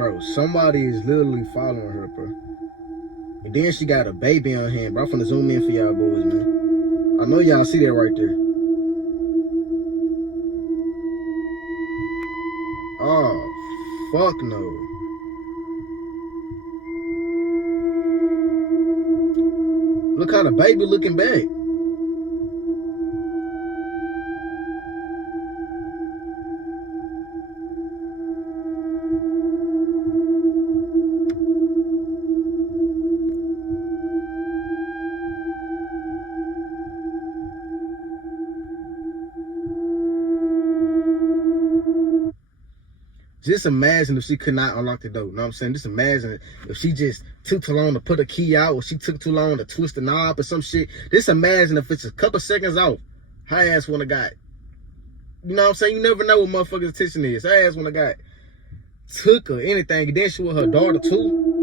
Bro, somebody is literally following her, bro. And then she got a baby on her hand, bro. I'm finna zoom in for y'all boys, man. I know y'all see that right there. Oh, fuck no. Look how the baby looking back. Just imagine if she could not unlock the door. You know what I'm saying? Just imagine if she just took too long to put a key out, or she took too long to twist the knob or some shit. Just imagine if it's a couple seconds off. Her ass would have got. You know what I'm saying? You never know what motherfucker's attention is. Her ass would have got took or anything. And then she with her daughter too.